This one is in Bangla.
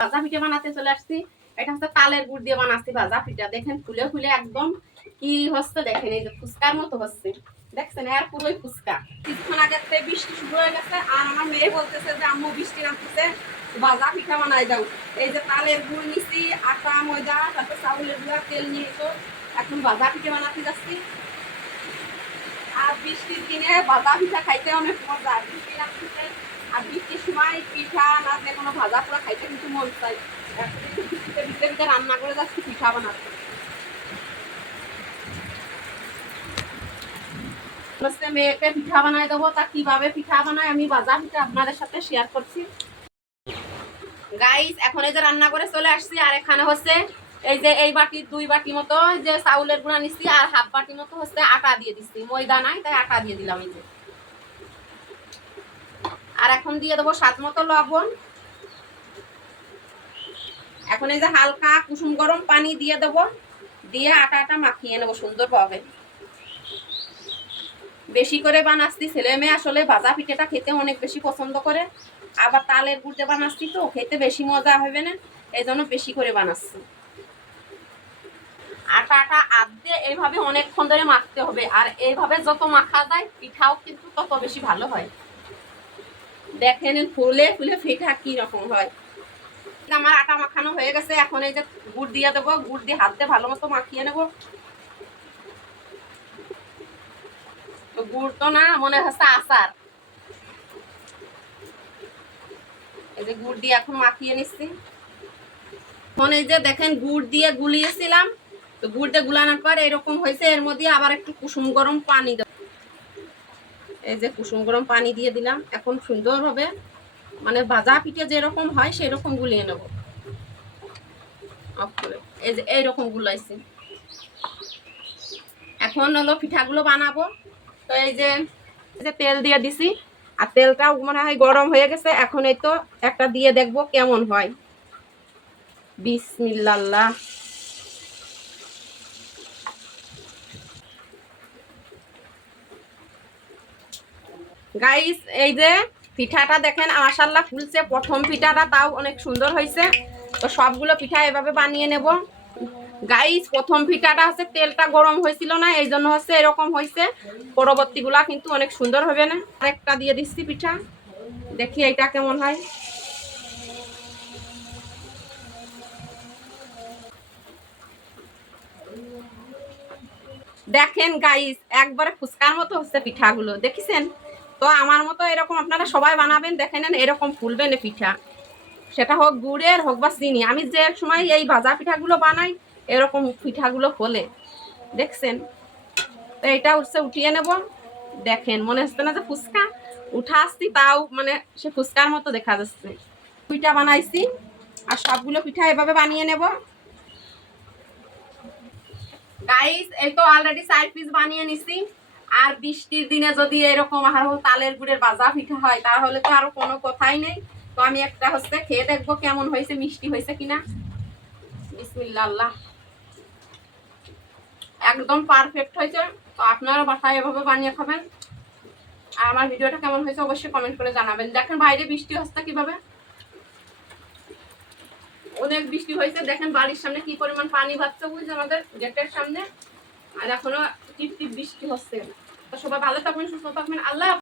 ভাজা পিঠা বানাতে চলে আসছি। এটা হচ্ছে তালের গুড় দিয়ে বানাচ্ছি ভাজা পিঠা। দেখেন ফুলে ফুলে একদম কি হচ্ছে, দেখেন এই যে ফুচকার মতো হচ্ছে, দেখছেন আর পুরোই ফুচকা। কিছুক্ষণ আগে বৃষ্টি শুরু হয়ে গেছে আর আমার মেয়ে বলতেছে যে আম্মু বৃষ্টি নামতেছে, ভাজা পিঠা বানাই দাও। এই যে তালের গুড় নিছি, আটা ময়দা তারপর চাউলের গুঁড়া তেল নিয়ে তো এখন ভাজা পিঠা বানাতে যাচ্ছি। আর বৃষ্টির দিনে ভাজা পিঠা খাইতে অনেক মজা। বৃষ্টি নামতেছে আর বৃষ্টির সময় পিঠা না যে কোনো ভাজা পোড়া খাইতে কিন্তু মন চাই। বৃষ্টিতে ভিতরে ভিতরে রান্না করে যাচ্ছি পিঠা বানাতে। মেয়েকে পিঠা বানাই দেবো, তা কিভাবে পিঠা বানায় আমি ভাজা পিঠা আপনাদের সাথে শেয়ার করছি। গাইস এখন এই যে রান্না করে চলে আসছি। আর এখানে হচ্ছে এই যে এই বাটি 2 বাটি মতো যে চাউলের গুঁড়া নিচ্ছি আর হাফ বাটি মতো হচ্ছে আটা দিয়ে দিচ্ছি। ময়দা নাই তাই আটা দিয়ে দিলাম এই যে। আর এখন দিয়ে দেবো স্বাদ মতো লবণ। এখন এই যে হালকা কুসুম গরম পানি দিয়ে দেবো, দিয়ে আটাটা মাখিয়ে নেবো সুন্দরভাবে। বেশি করে বানাচ্ছি, ছেলে মেয়ে আসলে ভাজা পিঠাটা খেতে অনেক বেশি পছন্দ করে। আবার তালের গুড়ে বানাচ্ছি তো খেতে বেশি মজা হবে না, এই জন্য বেশি করে বানাচ্ছি। আটাটা আধে এইভাবে অনেকক্ষণ ধরে মাখতে হবে, আর এইভাবে যত মাখা যায় পিঠাও কিন্তু তত বেশি ভালো হয়। দেখেন ফুলে ফুলে পিঠা কি রকম হয়। আমার আটা মাখানো হয়ে গেছে, এখন এই যে গুড় দিয়ে দেবো। গুড় দিয়ে হাত দিয়ে ভালো মতো মাখিয়ে নেবো। গুড় তো না, মনে হচ্ছে আচার। এই যে গুড় দিয়ে এখন মাখিয়ে নিচ্ছি। এখন এই যে দেখেন গুড় দিয়ে গুলিয়েছিলাম, তো গুড় দিয়ে গুলানোর পর এরকম হয়েছে। এর মধ্যে আবার একটু কুসুম গরম পানি দেব। এই যে কুসুম গরম পানি দিয়ে দিলাম। এখন সুন্দরভাবে মানে ভাজা পিঠে যেরকম হয় সেরকম গুলিয়ে নেব। অফ করে এই যে এইরকম গুলাইছি। এখন হলো পিঠাগুলো বানাবো। তো এই যে তেল দিয়ে দিছি আর তেলটাও মনে হয় গরম হয়ে গেছে। এখন এই তো একটা দিয়ে দেখবো কেমন হয়। বিসমিল্লাহ। গাইস এই যে পিঠাটা দেখেন মাশাআল্লাহ ফুলছে। প্রথম পিঠাটা তাও অনেক সুন্দর হয়েছে। তো সবগুলো পিঠা এভাবে বানিয়ে নেব। গাইস প্রথম পিঠাটা হচ্ছে তেলটা গরম হয়েছিল না, এই জন্য হচ্ছে এরকম হয়েছে। পরবর্তীগুলা কিন্তু অনেক সুন্দর হবে না। আরেকটা দিয়ে দিচ্ছি পিঠা, দেখি এটা কেমন হয়। দেখেন গাইস একবারে ফুচকার মতো হচ্ছে পিঠাগুলো, দেখেছেন? তো আমার মতো এরকম আপনারা সবাই বানাবেন, দেখে নেন এরকম ফুলবে না পিঠা। সেটা হোক গুড়ের হোক বা চিনি। আমি যে সময় এই ভাজা পিঠাগুলো বানাই এরকম পিঠাগুলো ফলে, দেখছেন? তো এটা হচ্ছে উঠিয়ে নেব। দেখেন মনে হচ্ছে না যে ফুচকা? উঠা আসছি তাও মানে সে ফুচকার মতো দেখা যাচ্ছে। পিঠা বানাইছি আর সবগুলো পিঠা এভাবে বানিয়ে নেব। গাইস এই তো অলরেডি 4 পিস বানিয়ে নিছি। আর বৃষ্টির দিনে যদি এরকম তালের গুড়ের ভাজা পিঠা হয় তাহলে তো আরো কোনো কথাই নেই। তো আমি একটা হচ্ছে খেয়ে দেখবো কেমন হয়েছে, মিষ্টি হয়েছে কিনা। বিসমিল্লাহ। একদম পারফেক্ট হয়েছে। তো আপনারা বাসায় এভাবে বানিয়ে খাবেন। আর আমার ভিডিওটা কেমন হয়েছে অবশ্যই কমেন্ট করে জানাবেন। দেখেন বাইরে বৃষ্টি হচ্ছে কিভাবে, অনেক বৃষ্টি হয়েছে। দেখেন বাড়ির সামনে কি পরিমাণ পানি বাড়ছে, বুঝছে আমাদের গেটের সামনে। আর এখনো টিপ টিপ বৃষ্টি হচ্ছে। তো সবাই ভালো থাকবেন, সুস্থ থাকবেন। আল্লাহ।